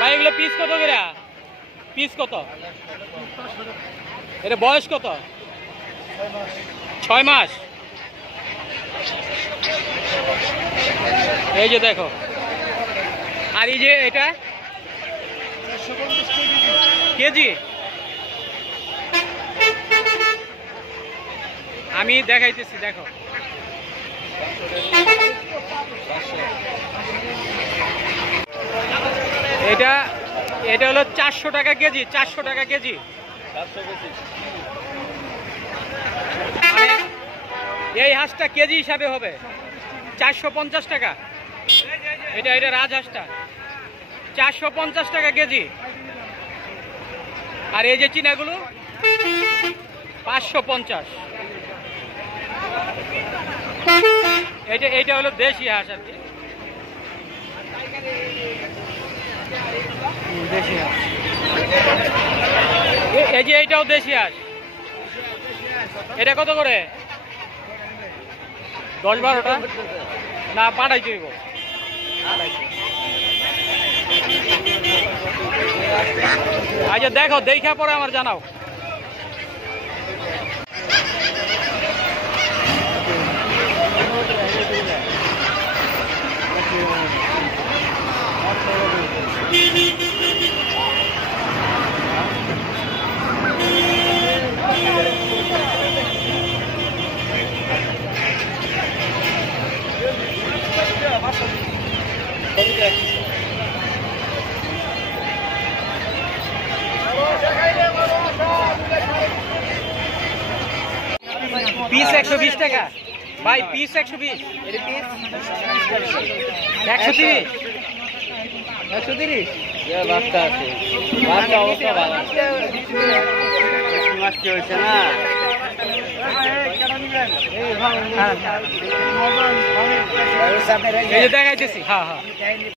ভাই এগুলো পিস কত করে? পিস কত? এটা বয়স কত? 6 মাস। এই যে দেখো, আর এই যে এটা কেজি, আমি দেখাইতেছি দেখো। এটা এটা হলো 400 টাকা কেজি। 400 টাকা কেজি। মানে এই হাঁসটা কেজি হিসাবে হবে 450 টাকা। এটা রাজহাঁসটা 450 টাকা কেজি। আর এই যে চীনাগুলো 550। এইটা হলো দেশি হাঁস আর কি, দেশি হাঁস। এই যে এইটাও দেশি হাঁস। এটা কত করে? 10-12টা না পাঠাই দিব। আচ্ছা দেখো, দেখা পরে আমার জানাও। পিস 120 টাকা ভাই, পিস 120। 130 130 বাচ্চা আছে। বাচ্চা অবস্থা ভালো মাছটি হয়েছে না। এই যে দেখাইতেছি। হ্যাঁ হ্যাঁ।